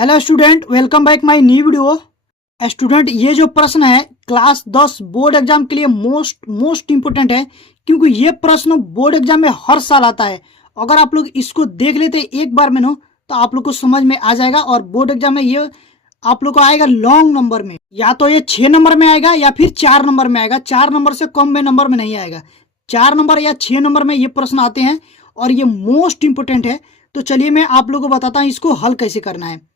Hello student, welcome back my new video. Student, ये जो प्रश्न है क्लास 10 बोर्ड एग्जाम के लिए मोस्ट इंपोर्टेंट है, क्योंकि ये प्रश्न बोर्ड एग्जाम में हर साल आता है। अगर आप लोग इसको देख लेते एक बार में तो आप लोग को समझ में आ जाएगा। और बोर्ड एग्जाम में ये आप लोग को आएगा लॉन्ग नंबर में, या तो ये 6 नंबर में आएगा या फिर 4 नंबर में आएगा। 4 नंबर से कम में नंबर में नहीं आएगा, 4 नंबर या 6 नंबर में ये प्रश्न आते हैं और ये मोस्ट इंपोर्टेंट है। तो चलिए मैं आप लोगों को बताता हूँ इसको हल कैसे करना है।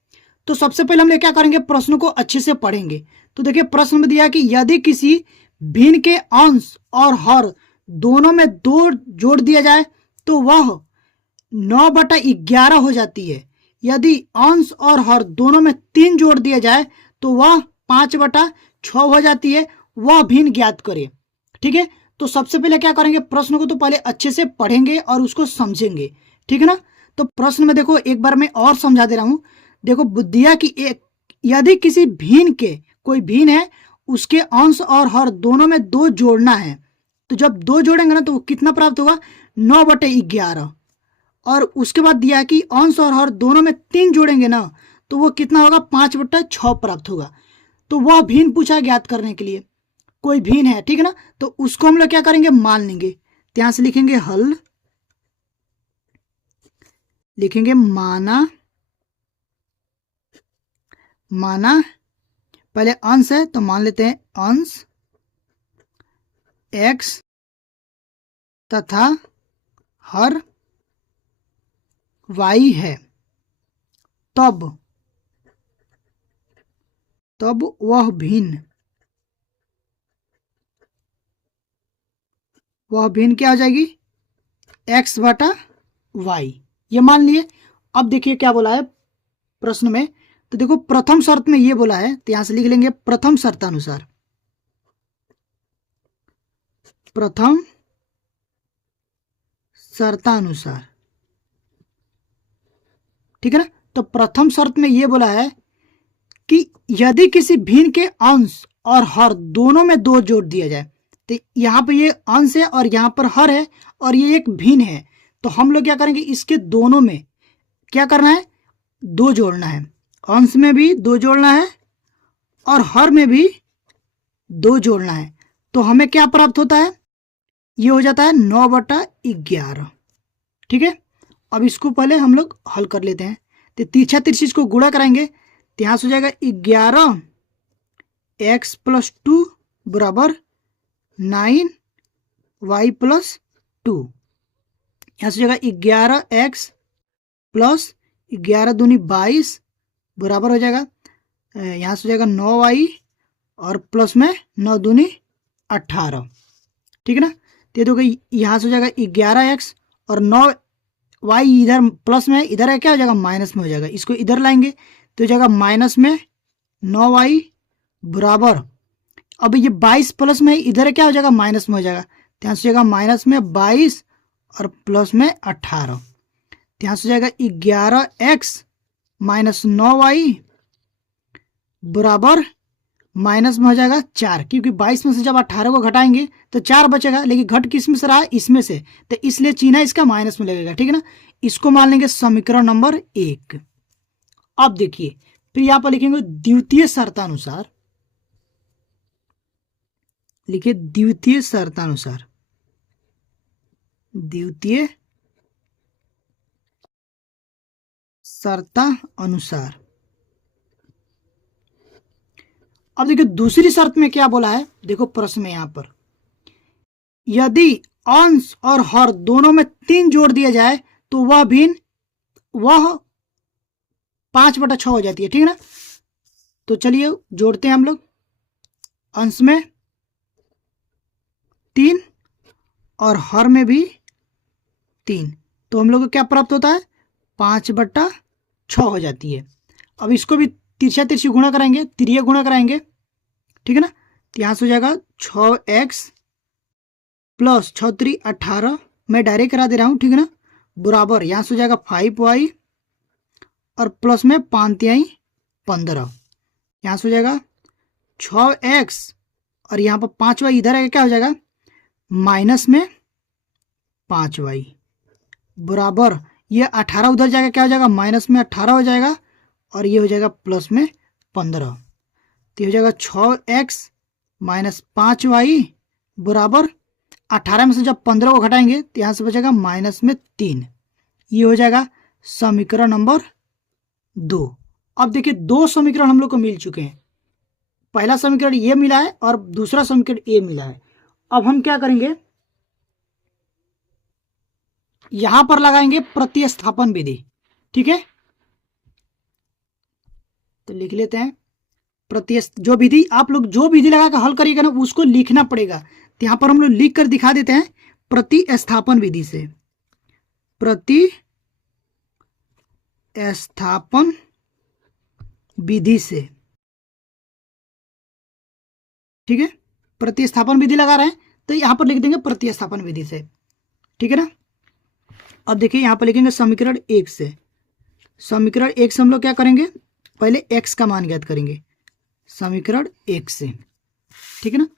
तो सबसे पहले हम लोग क्या करेंगे, प्रश्न को अच्छे से पढ़ेंगे। तो देखिए प्रश्न में दिया कि यदि किसी भिन्न के अंश और हर दोनों में 2 जोड़ दिया जाए तो वह 9/11 हो जाती है। यदि अंश और हर दोनों में 3 जोड़ दिया जाए तो वह 5/6 हो जाती है। वह भिन्न ज्ञात करे। ठीक है, तो सबसे पहले क्या करेंगे, प्रश्न को तो पहले अच्छे से पढ़ेंगे और उसको समझेंगे। ठीक है ना। तो प्रश्न में देखो एक बार मैं और समझा दे रहा हूं। देखो बुद्धिया की एक, यदि किसी भिन्न के, कोई भिन्न है, उसके अंश और हर दोनों में 2 जोड़ना है, तो जब 2 जोड़ेंगे ना तो कितना प्राप्त होगा, 9/11। और उसके बाद दिया कि अंश और हर दोनों में 3 जोड़ेंगे ना तो वो कितना होगा, 5/6 प्राप्त होगा। तो वह भिन्न पूछा ज्ञात करने के लिए, कोई भिन्न है। ठीक है ना, तो उसको हम लोग क्या करेंगे, मान लेंगे। यहां से लिखेंगे हल, लिखेंगे माना पहले अंश है तो मान लेते हैं अंश x तथा हर y है, तब वह भिन्न क्या हो जाएगी, x/y। ये मान लिए। अब देखिए क्या बोला है प्रश्न में। तो देखो प्रथम शर्त में ये बोला है, तो यहां से लिख लेंगे प्रथम शर्तानुसार। प्रथम शर्तानुसार, ठीक है ना। तो प्रथम शर्त में ये बोला है कि यदि किसी भिन्न के अंश और हर दोनों में 2 जोड़ दिया जाए, तो यहाँ पे ये अंश है और यहाँ पर हर है और ये एक भिन्न है, तो हम लोग क्या करेंगे, इसके दोनों में क्या करना है, 2 जोड़ना है। अंश में भी 2 जोड़ना है और हर में भी 2 जोड़ना है। तो हमें क्या प्राप्त होता है, ये हो जाता है 9/11। ठीक है, अब इसको पहले हम लोग हल कर लेते हैं। तो तिरछा तिरछी को गुणा कराएंगे, तो यहाँ से हो जाएगा 11x + 2 बराबर 9y + 2। यहाँ से हो जाएगा 11x + 11 दूनी 22 बराबर हो जाएगा, यहाँ से हो जाएगा 9y और प्लस में 9 दूनी 18। ठीक है ना। तो देखो यहाँ से हो जाएगा 11x और 9y इधर प्लस में, इधर क्या हो जाएगा, माइनस में हो जाएगा। इसको इधर लाएंगे तो हो जाएगा माइनस में 9y बराबर, अब ये 22 प्लस में इधर क्या हो जाएगा, माइनस में हो जाएगा। तो यहाँ से हो जाएगा माइनस में 22 और प्लस में 18। तो यहाँ से हो जाएगा 11x - 9y बराबर माइनस में हो जाएगा 4, क्योंकि 22 में से जब 18 को घटाएंगे तो 4 बचेगा, लेकिन घट किस में से रहा, इसमें से, तो इसलिए चिन्ह इसका माइनस में लगेगा। ठीक है ना। इसको मान लेंगे समीकरण नंबर 1। अब देखिए फिर यहां पर लिखेंगे द्वितीय शर्तानुसार, लिखिए द्वितीय शर्तानुसार, द्वितीय शर्तानुसार। अब देखिए दूसरी शर्त में क्या बोला है, देखो प्रश्न में यहां पर, यदि अंश और हर दोनों में 3 जोड़ दिया जाए तो वह 5/6 हो जाती है। ठीक है ना। तो चलिए जोड़ते हैं हम लोग, अंश में 3 और हर में भी 3, तो हम लोग को क्या प्राप्त होता है, 5/6 हो जाती है। अब इसको भी तिरछा तिरछी गुणा कराएंगे, तिरिया गुणा कराएंगे। ठीक है ना। तो यहाँ से हो जाएगा 6x + 6 × 3 = 18, मैं डायरेक्ट करा दे रहा हूँ। ठीक है ना, बराबर यहाँ से हो जाएगा 5y और प्लस में 5 × 3 = 15। यहाँ से हो जाएगा 6x और यहाँ पर 5y इधर है, क्या हो जाएगा, माइनस में 5y बराबर ये 18 उधर जाएगा, क्या हो जाएगा, माइनस में 18 हो जाएगा और ये हो जाएगा प्लस में 15। तो ये हो जाएगा 6x माइनस 5y बराबर 18 में से जब 15 को घटाएंगे तो यहाँ से बचेगा माइनस में 3। ये हो जाएगा समीकरण नंबर 2। अब देखिए दो समीकरण हम लोग को मिल चुके हैं, पहला समीकरण ये मिला है और दूसरा समीकरण ये मिला है। अब हम क्या करेंगे, यहां पर लगाएंगे प्रतिस्थापन विधि। ठीक है, तो लिख लेते हैं जो विधि आप लोग जो विधि लगा कर हल करिएगा ना उसको लिखना पड़ेगा। तो यहां पर हम लोग लिख कर दिखा देते हैं प्रतिस्थापन विधि से। प्रतिस्थापन विधि से, ठीक है, प्रतिस्थापन विधि लगा रहे हैं तो यहां पर लिख देंगे प्रतिस्थापन विधि से। ठीक है ना। अब देखिए यहां पर लिखेंगे समीकरण 1 से। समीकरण 1 से हम लोग क्या करेंगे, पहले x का मान ज्ञात करेंगे समीकरण 1 से। ठीक है ना।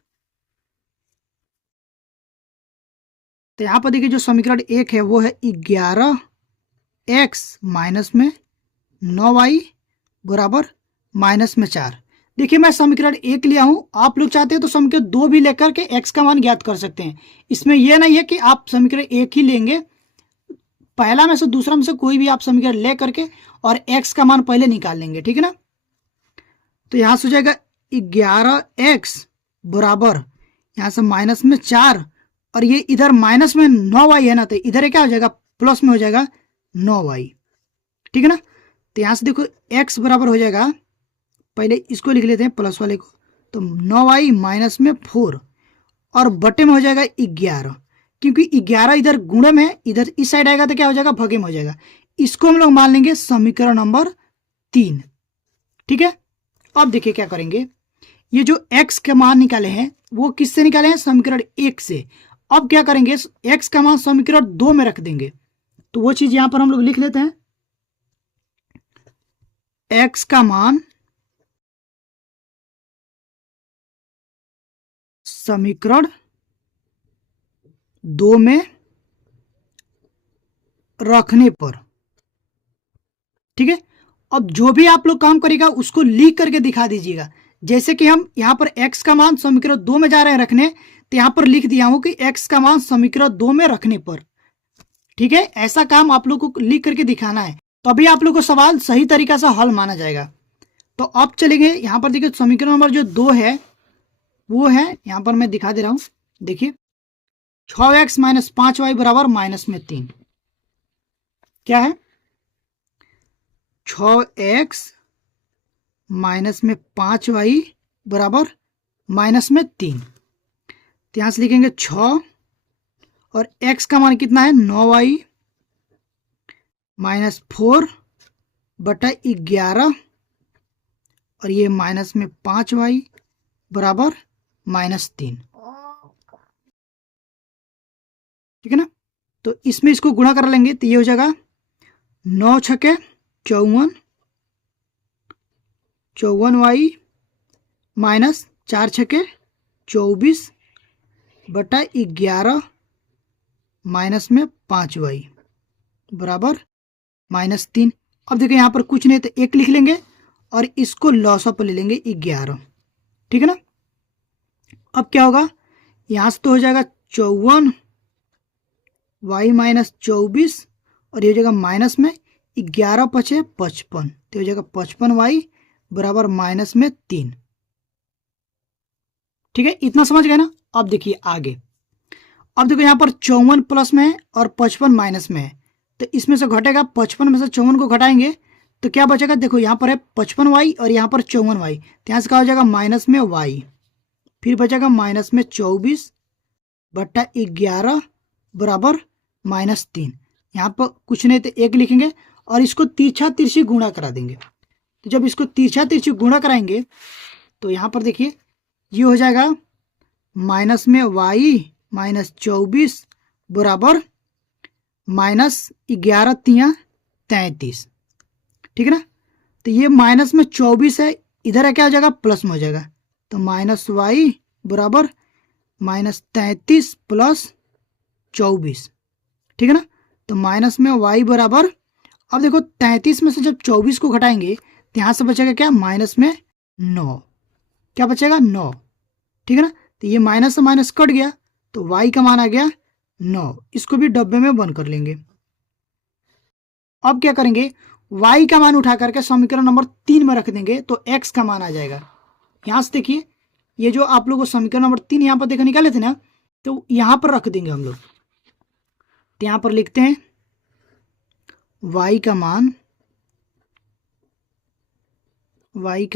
तो यहां पर देखिए जो समीकरण 1 है वो है 11x माइनस में 9y बराबर माइनस में 4। देखिए मैं समीकरण 1 लिया हूं, आप लोग चाहते हैं तो समीकरण 2 भी लेकर के x का मान ज्ञात कर सकते हैं। इसमें यह नहीं है कि आप समीकरण 1 ही लेंगे, पहला में से दूसरा में से कोई भी आप समीकरण ले करके और x का मान पहले निकाल लेंगे। ठीक है ना। तो यहां से हो जाएगा 11x बराबर यहां से माइनस में 4 और ये इधर माइनस में 9y है ना, तो इधर क्या हो जाएगा प्लस में हो जाएगा 9y। ठीक है ना। तो यहां से देखो x बराबर हो जाएगा, पहले इसको लिख लेते हैं प्लस वाले को, तो 9y माइनस में 4 और बटे में हो जाएगा 11, क्योंकि 11 इधर गुणे में है, इधर इस साइड आएगा तो क्या हो जाएगा भगे में हो जाएगा। इसको हम लोग मान लेंगे समीकरण नंबर 3। ठीक है। अब देखिए क्या करेंगे, ये जो x के मान निकाले हैं वो किससे निकाले हैं, समीकरण 1 से। अब क्या करेंगे, x का मान समीकरण 2 में रख देंगे, तो वो चीज यहां पर हम लोग लिख लेते हैं। x का मान समीकरण 2 में रखने पर, ठीक है। अब जो भी आप लोग काम करेगा उसको लिख करके दिखा दीजिएगा। जैसे कि हम यहां पर x का मान समीकरण 2 में जा रहे हैं रखने, तो यहां पर लिख दिया हूं कि x का मान समीकरण 2 में रखने पर। ठीक है, ऐसा काम आप लोग को लिख करके दिखाना है, तभी आप लोग को सवाल सही तरीका से हल माना जाएगा। तो अब चलेंगे यहां पर, देखिए समीकरण नंबर जो 2 है वो है, यहां पर मैं दिखा दे रहा हूं, देखिए 6x माइनस 5y बराबर माइनस में 3। क्या है, 6x माइनस में 5y बराबर माइनस में 3। तो यहां से लिखेंगे 6 और x का मान कितना है 9y माइनस 4 बटा 11 और ये माइनस में 5y बराबर माइनस 3। ठीक है ना। तो इसमें इसको गुणा कर लेंगे तो ये हो जाएगा 9 छके 54, 54y माइनस 4 छके 24 बटा 11 माइनस में 5y बराबर माइनस 3। अब देखिए यहाँ पर कुछ नहीं तो 1 लिख लेंगे और इसको लॉस ऑफ ले लेंगे 11। ठीक है ना। अब क्या होगा, यहाँ से तो हो जाएगा 54 y माइनस 24 और ये हो जाएगा माइनस में 11 पचे 55, तो हो जाएगा 55y बराबर माइनस में 3। ठीक है, इतना समझ गए ना। अब देखिए आगे, अब देखो यहाँ पर 54 प्लस में है और 55 माइनस में है, तो इसमें से घटेगा 55 में से 54 को घटाएंगे तो क्या बचेगा, देखो यहाँ पर है 55y और यहाँ पर 54y, तो यहाँ से क्या हो जाएगा माइनस में y, फिर बचेगा माइनस में 24 बट्टा 11 बराबर माइनस 3। यहाँ पर कुछ नहीं तो 1 लिखेंगे और इसको तिरछा तिरछी गुणा करा देंगे। तो जब इसको तिरछा तिरछी गुणा कराएंगे तो यहाँ पर देखिए ये हो जाएगा माइनस में y माइनस 24 बराबर माइनस 11 तिया 33। ठीक है ना। तो ये माइनस में 24 है, इधर क्या हो जाएगा प्लस में हो जाएगा, तो माइनस y बराबर माइनस 33 प्लस 24। ठीक है ना। तो माइनस में y बराबर, अब देखो 33 में से जब 24 को घटाएंगे तो यहाँ से बचेगा क्या, माइनस में 9, क्या बचेगा 9, ठीक है ना। तो ये माइनस से माइनस कट गया तो y का मान आ गया 9, इसको भी डब्बे में बंद कर लेंगे। अब क्या करेंगे, y का मान उठा करके समीकरण नंबर 3 में रख देंगे तो x का मान आ जाएगा। यहाँ से देखिए ये जो आप लोगों को समीकरण नंबर 3 यहाँ पर देखा निकाले थे ना, तो यहाँ पर रख देंगे हम लोग। तो यहाँ पर लिखते हैं y का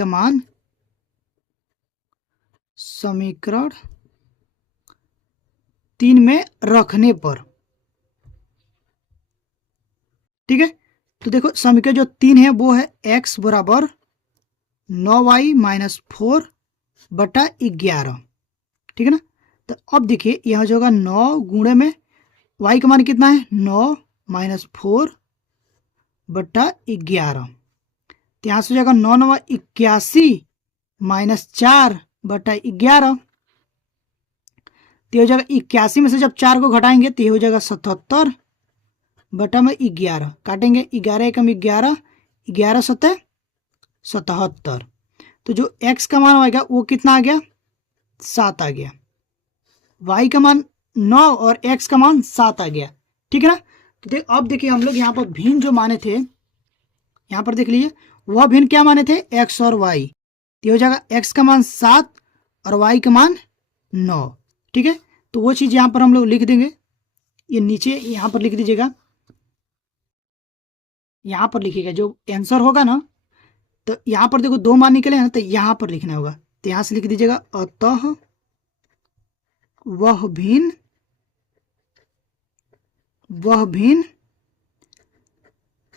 मान समीकरण 3 में रखने पर, ठीक है। तो देखो समीकरण जो 3 है वो है x बराबर 9y माइनस 4 बटा 11, ठीक है ना। तो अब देखिए यहाँ जो होगा 9 गुणे में y का मान कितना है 9 माइनस 4 बटा 11, तो यहाँ से हो जाएगा 9 9 81 माइनस 4 बटा 11, तो हो जाएगा 81 में से जब 4 को घटाएंगे तो ये हो जाएगा 77 बटा में 11, काटेंगे 11 एकम 11, 11 सत्तर 77। तो जो x का मान आएगा वो कितना आ गया 7 आ गया, y का मान 9 और x का मान 7 आ गया, ठीक है ना। तो अब देखिए हम लोग यहाँ पर भिन्न जो माने थे, यहाँ पर देख लीजिए वह भिन्न क्या माने थे x और y, तो हो जाएगा x का मान 7 और y का मान 9, ठीक है। तो वो चीज़ यहाँ पर हम लोग लिख देंगे, ये नीचे यहाँ पर लिख दीजिएगा, यहाँ पर लिखिएगा जो आंसर होगा ना, तो यहाँ पर देखो 2 मान निकले हैं ना, तो यहाँ पर लिखना होगा। तो यहाँ से लिख दीजिएगा अतः वह भिन्न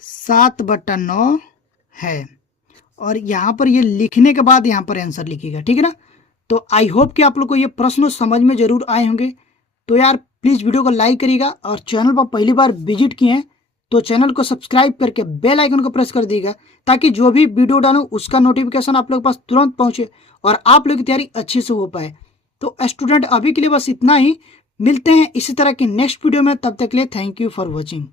7/9 है, और यहाँ पर ये लिखने के बाद यहाँ पर आंसर लिखिएगा, ठीक है ना। तो आई होप कि आप लोग को ये प्रश्न समझ में जरूर आए होंगे। तो यार प्लीज़ वीडियो को लाइक करिएगा, और चैनल पर पहली बार विजिट किए हैं तो चैनल को सब्सक्राइब करके बेल आइकन को प्रेस कर दीजिएगा, ताकि जो भी वीडियो डालूं उसका नोटिफिकेशन आप लोग के पास तुरंत पहुंचे और आप लोग की तैयारी अच्छे से हो पाए। तो स्टूडेंट अभी के लिए बस इतना ही, मिलते हैं इसी तरह के नेक्स्ट वीडियो में, तब तक के लिए थैंक यू फॉर वॉचिंग।